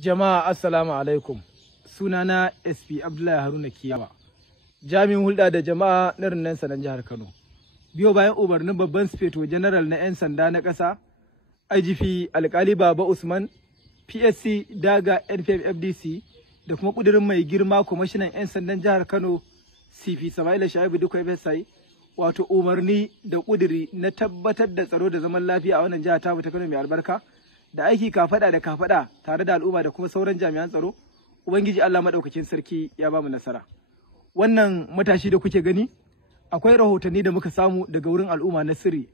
Jama'a assalamu alaikum. Sunana SP Abdullahi Haruna Kiyawa. Jami'in hulɗa da jama'a na rundunar sanan jihar Kano. Biyo bayan umarnin babban sufeto general na 'yan sanda na ƙasa, IGP Alƙali Baba Usman, PSC Daga NPFDC da kuma ƙudurin mai girma kwamishinan 'yan sandan jihar Kano CP Sama'ila Shaibu Dukwa Besai, wato umarni da ƙuduri na tabbatar da tsaro da zaman lafiya a wannan jihar ta Kano mai albarka. Da aiki kafada da kafada tare da al'umma da kuma sauran jami'an tsaro, Ubangiji Allah maɗaukakin sarki ya ba mu nasara. Wannan matashi da kuke gani, akwai rahotanni da muka samu daga wurin al'umma na sirri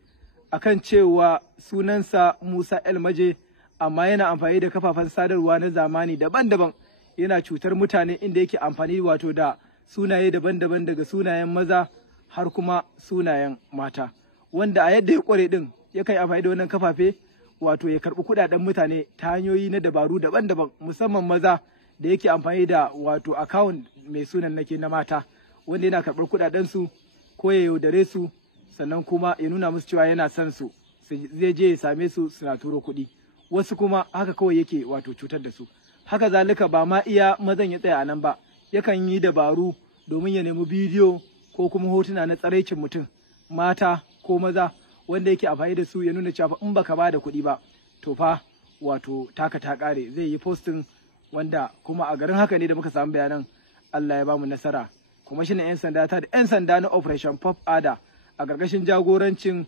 akan cewa sunansa Musa El Maje, amma yana amfani da kafafen sadarwa na zamani daban-daban, yana cutar mutane inda yake amfani wato da sunaye daban-daban daga sunayen maza har kuma sunayen mata, wanda a yadda ya kware din yakan amfani da wannan kafafe wato ya karɓi kuɗaɗen mutane ta hanyoyi na dabaru daban-daban, musamman maza da yake amfani da wato akawun mai sunan nake na mata, wanda yana karɓar kuɗaɗen su ko ya yaudare su, sannan kuma ya nuna musu cewa yana son su, zai je ya same su suna turo kuɗi. Wasu kuma haka kawai yake wato cutar da su. Haka zalika ba ma iya mazan ya tsaya a nan ba, yakan yi dabaru domin ya nemi bidiyo ko kuma hotuna na tsaraicin mutum, mata ko maza, wanda yake amfani da su ya nuna cewa in baka ba da kuɗi ba to fa wato taka ta ƙare, zai yi postin, wanda kuma a garin haka ne da muka samu bayanan Allah ya bamu nasara. Kwamishinan 'yan sanda ta da 'yan sanda na Operation Pop Ada a ƙarƙashin jagorancin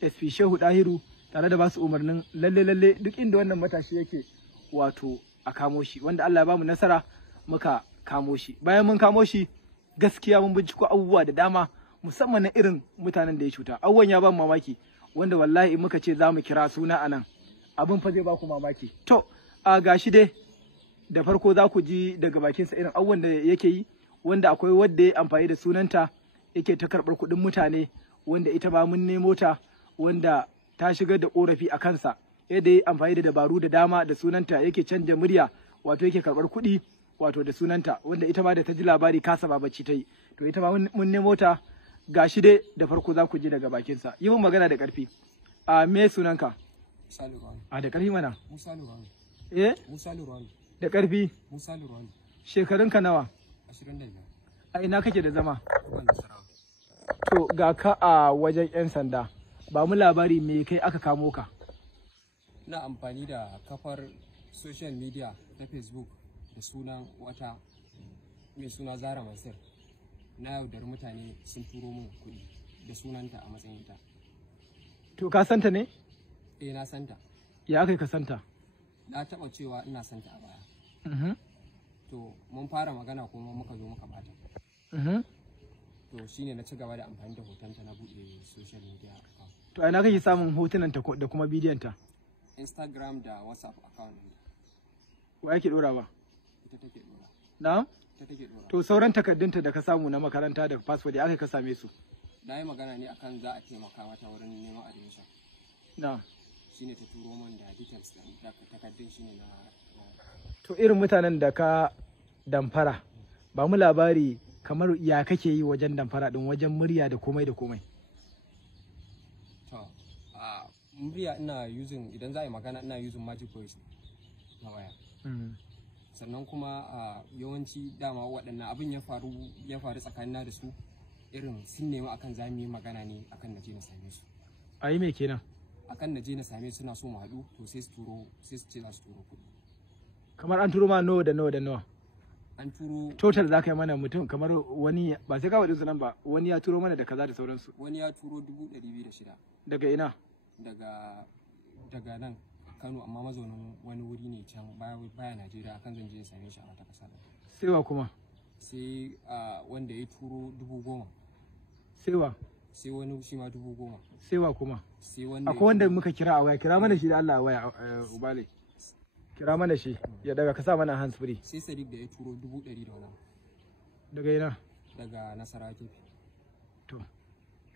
SP Shehu Dahiru tare da basu umarnin lalle duk inda wannan matashi yake wato a kamo shi, wanda Allah ya bamu nasara muka kamo shi. Bayan mun kamo shi, gaskiya mun binciko abubuwa da dama, musamman na irin mutanen da ya cuta. Abubuwan ya ba mu mamaki, wanda wallahi in muka ce za mu kira suna a nan, abin fa zai ba ku mamaki. To, a gashi dai da farko za ku ji daga bakinsa irin abubuwan da yake yi, wanda akwai wadda ya amfani da sunanta yake ta karɓar kuɗin mutane, wanda ita ma mun nemo ta, wanda ta shigar da ƙorafi a kansa, yadda ya amfani da dabaru da dama da sunanta yake canja murya, wato yake karɓar kuɗi wato da sunanta, wanda ita ma da ta ji labari kasa ba bacci ta yi. To ita ma mun nemo ta, gashi dai da farko za ku ji daga bakinsa. Yi mun magana da ƙarfi. A me sunanka? Musa Lurwani. A da ƙarfi mana? Musa Lurwani. Eh? Musa Lurwani. Da ƙarfi? Musa Lurwani. Shekarunka nawa? 25. A ina kake da zama? Ban Nasarawa. To ga ka a wajen 'yan sanda, ba mu labari me kai aka kamo ka? Ina amfani da kafar social media ta Facebook da sunan wata mai suna Zara Mansur. Na yaudar mutane sun turo min kuɗi da sunanta a matsayinta. To ka santa ne? Eh, na santa. Ya kai ka santa? Na taɓa cewa ina santa a baya. To mun fara magana kuma muka zo muka bata. To shine na ci gaba da amfani da hotonta na buɗe social media account. To a ina kake samun hotunanta da kuma bidiyonta? Instagram da WhatsApp account ne. Wa yake ɗora ba? Ita take ɗora. Na? Ita take ɗora. To sauran takardunta da ka samu na makaranta da passport ya aka ka same su? Na yi magana ne akan za a taimaka mata wurin neman admission. Na. Shine ta turo min da details ɗin da takardun shine na. To irin mutanen da ka damfara, ba mu labari kamar ya kake yi wajen damfara din, wajen murya da komai da komai. To, a murya ina using, idan za a yi magana ina using magic voice na waya. Sannan kuma yawanci dama waɗannan abin ya faru tsakanina da su, irin sun nemi akan za mu yi magana ne akan na je na same su. A yi me kenan? Akan na je na same su na so mu haɗu, to sai su ce za su turo kuɗi. Kamar an turo ma nawa da nawa? An turo total za ka yi mana mutum kamar wani, ba sai ka faɗi sunan ba, wani ya turo mana da kaza da sauransu. Wani ya turo 206. Daga ina? Daga nan Kano, amma mazaunin wani wuri ne can baya Najeriya, akan zan je in same shi a wata ƙasa. Sai wa kuma? Sai wanda ya turo 10,000. Sai wa? Sai wani shi ma 10,000. Sai wa kuma? Sai wanda akwai wanda muka kira a waya, kira mana shi da Allah a waya, Ubale. Kira mana shi, ya daga ka sa mana hands free. Sai Sadiq da ya turo 100 da wani. Daga ina? Daga Nasarawa kefi. To,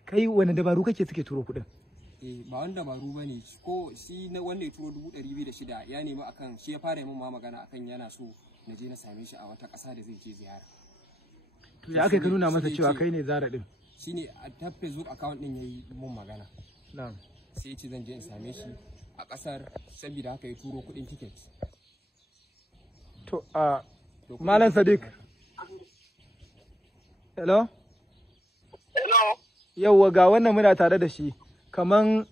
kai wani dabaru kake suke turo kuɗin? Ba wani dabaru ba ne, ko shi na wanda ya turo 206 ya nemi akan shi ya fara min ma magana akan yana so na je na same shi a wata ƙasa da zai je ziyara. To ya aka ka nuna masa cewa kai ne Zara din? Shine a ta Facebook account din yayi mun magana. Na'am. Sai ce zan je in same shi a ƙasar, saboda haka ya turo kuɗin ticket. To Malam Sadiq. Hello? Hello? Yauwa ga wannan muna tare da shi. Kaman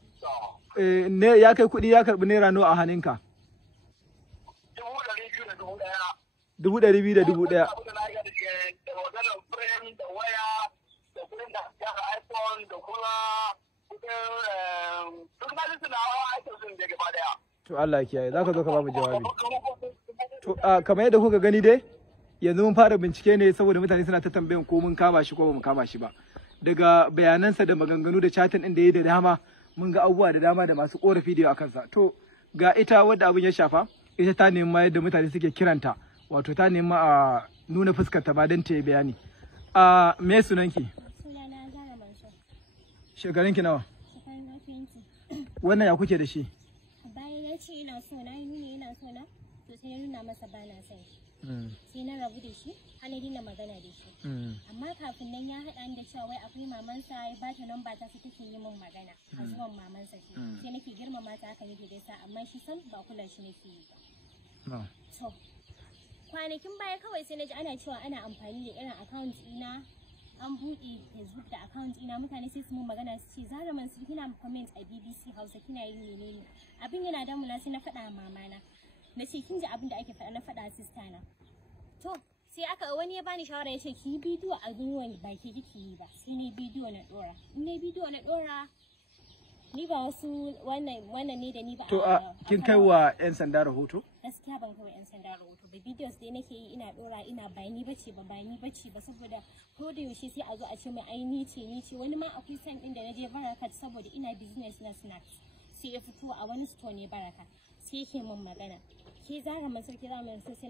ya kai kuɗi ya karɓi naira nawa a hannunka? 200,000 da 1,000. Da maganar frame da waya da kudin da gyara iPhone da kuma kudin duk na lissu na aikin sun je gaba daya. To Allah ya kiyaye, za ka zo ka ba mu jawabi. To kamar yadda kuka gani dai, yanzu mun fara bincike ne saboda mutane suna ta tambayan ko mun kama shi ko ba mu kama shi ba. Daga bayanansa da maganganu da chatin ɗin da ya yi da dama, mun ga abubuwa da dama da masu korafi da yawa kansa. To ga ita wadda abin ya shafa, ita ta nema yadda mutane suke kiranta, wato ta nema a nuna fuskar ta ba don ta yi bayani. Me sunanki? Sunana Zara Mansur. Shekarunki nawa? Shekaruna 20. Wannan ya kuke da shi? Bayan ya ce ina so na yi nuni ina so na, to sai na nuna masa ba na son shi. Sai na rabu da shi, har na dina magana da shi. Amma kafin nan ya haɗa ni da cewa wai akwai mamansa ya ba ta namba ta sai take yi min magana. A zuwan mamansa ce. Sai nake girmama ta haka nake gaisa amma shi san ba kula shi nake yi ba. To kwanakin baya kawai sai na ji ana cewa ana amfani da irin account ina, an buɗe Facebook da account ina, mutane sai su mun magana su ce Zara Mansur kina comment a BBC Hausa kina yin menene. Abin yana damuna sai na faɗa mama na ce kin ji abin da ake faɗa, na faɗa sister na. To sai wani ya bani shawara ya ce ki yi bidiyo a zuwan ba ke kike yi ba, sai ne bidiyo na ɗora. In ne bidiyo na ɗora ni ba wasu wannan ne da ni ba. To kin kai wa 'yan sanda rahoto? Gaskiya ban kai wa 'yan sanda rahoto ba. Videos dai nake yi ina dora ina ba ni bace ba saboda ko da yaushe sai a zo a ce mai ai ni ce wani ma akwai san din da naje Barakat saboda ina business na snacks. Sai ya fito a wani store ne Barakat. Sai yake min magana. Ke Zara Mansur sai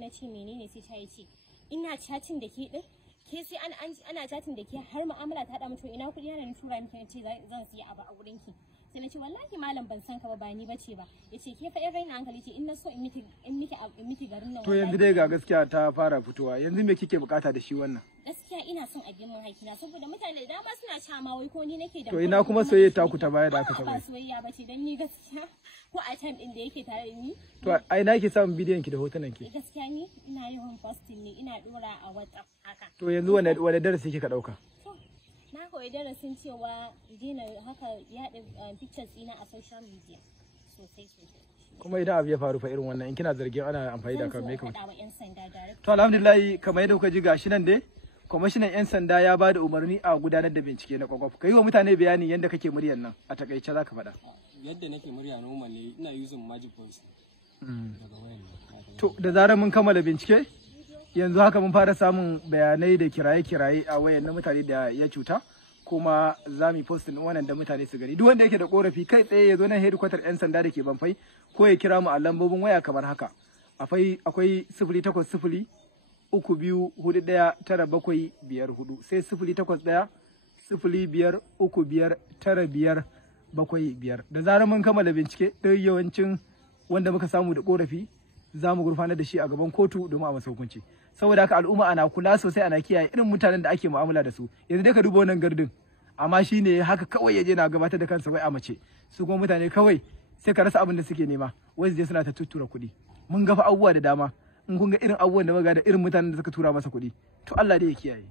na ce menene sai ta ce ina chatting da ke din. Ke sai ana chatting da ke har mu'amala ta hada mutum ina kudi yana tura miki ce zan siya abu a wurin ki. Sai na ce wallahi malam ban san ka ba ni bace ba. Yace ke fa irin hankali ce in na so in miki garin nan. To yanzu dai ga gaskiya ta fara fitowa. Yanzu me kike bukata da shi wannan? Gaskiya ina son a bi min haikina saboda mutane da dama suna cewa ma wai ko ni nake da. To ina kuma soyayya ta ku ta baya da aka saba. Ba soyayya bace dan ni gaskiya ko a can din da yake tare da ni. To ai na yake samun bidiyon ki da hotunan ki? Gaskiya ni ina yin posting ne, ina dora a WhatsApp haka. To yanzu wane darasi kika dauka? Na koyi darasin cewa daina haka yaɗa pictures ɗina a social media sosai. Kuma idan abu ya faru fa irin wannan in kina zargin ana amfani da kamar kamar yan sanda direct. To alhamdulillah kamar yadda kuka ji gashi nan dai kwamishinan 'yan sanda ya ba da umarni a gudanar da bincike na kwakwaf. Ka yi wa mutane bayani yadda kake muryar nan a takaice za ka faɗa. Yadda nake murya normal ne ina using magic voice daga wayan. To da zarar mun kammala bincike yanzu haka mun fara samun bayanai da kiraye-kiraye a wayan na mutane da ya cuta kuma za mu post din wannan da mutane su gani. Duk wanda yake da korafi kai tsaye ya zo nan headquarter 'yan sanda da ke Banfai ko ya kira mu a lambobin waya kamar haka. Akwai 0800 32419754 sai 0810 05359575. Da zarar mun kammala bincike ɗaya yawancin wanda muka samu da korafi za mu gurfanar da shi a gaban kotu domin a masa hukunci. Saboda haka al'umma ana kula sosai ana kiyaye irin mutanen da ake mu'amala da su. Yanzu dai ka duba wannan gardin amma shi ne haka kawai ya je na gabatar da kansa wai a mace. Su kuma mutane kawai sai ka rasa abin da suke nema wai su je suna ta tuttura kuɗi. Mun gafa abubuwa da dama. In kun ga irin abubuwan da muka ga da irin mutanen da suka tura masa kuɗi to Allah dai ya kiyaye.